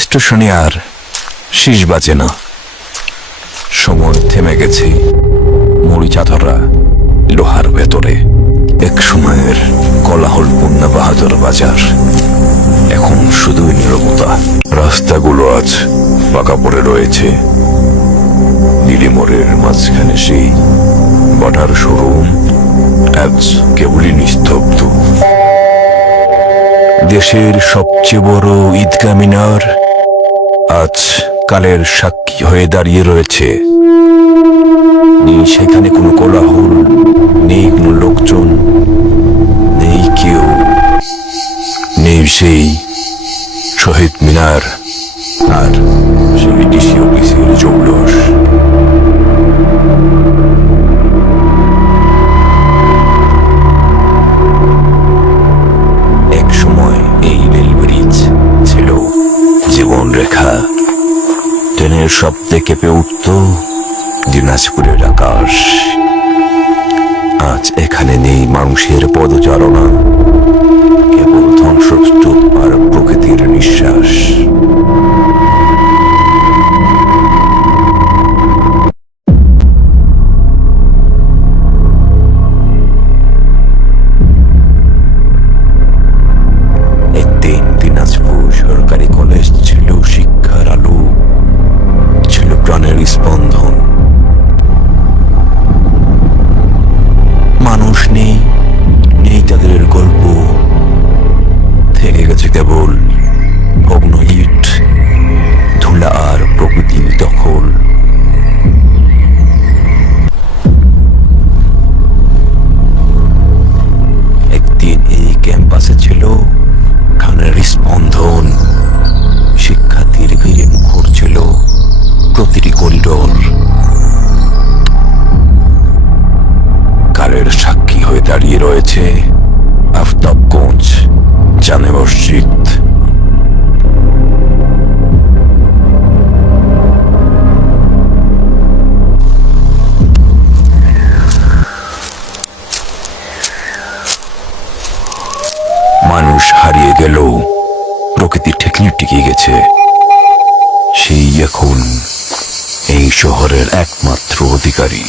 স্টেশনে আর শীষ বাজে না, সময় থেমে গেছে মরিচাধরা লোহার ভেতরে। এক সময়ের কোলাহলপূর্ণ বাহাদুর বাজার এখন শুধুই নীরবতা। রাস্তাগুলো আজ পাকা পড়ে রয়েছে। নীলিমোড়ের মাঝখানে সেই বটার শোরুম আজ কেবলই নিস্তব্ধ। দেশের সবচেয়ে বড় ঈদগাহ মিনার আজ কালের সাক্ষী হয়ে দাঁড়িয়ে রয়েছে। নেই সেখানে কোনো কোলাহল, নেই কোনো লোকজন, নেই কেউ, নেই সেই শহীদ মিনার আর সেই ডিসি অফিসের জৌলস। এক সময় এই রেল ব্রিজ ছিল জীবন রেখা। ট্রেনের শব্দে কেঁপে উঠত দিনাজপুরের আকাশ। আজ এখানে নেই মানুষের পদচারণা, কেবল ধ্বংসস্তূপ আর প্রকৃতির নিঃশ্বাস। একদিন দিনাজপুর সরকারি কলেজ ছিল শিক্ষার আলো, ছিল প্রাণের স্পন্দন। মানুষ নেই, নেই তাদের গল্প, থেকে গেছে কেবল ভগ্ন ইট, ধুলা আর প্রকৃতির দখল। একদিন এই ক্যাম্পাসে ছিল প্রাণের স্পন্দন। শিক্ষার্থীর ভিড়ে মুখর ছিল প্রতিটি করিডোর। কালের সাক্ষী হয়ে দাঁড়িয়ে রয়েছে আফতাবগঞ্জ জামে মসজিদ। মানুষ হারিয়ে গেল, প্রকৃতি ঠেকলি টিকে গেছে। সেই এখন এই শহরের একমাত্র অধিকারী।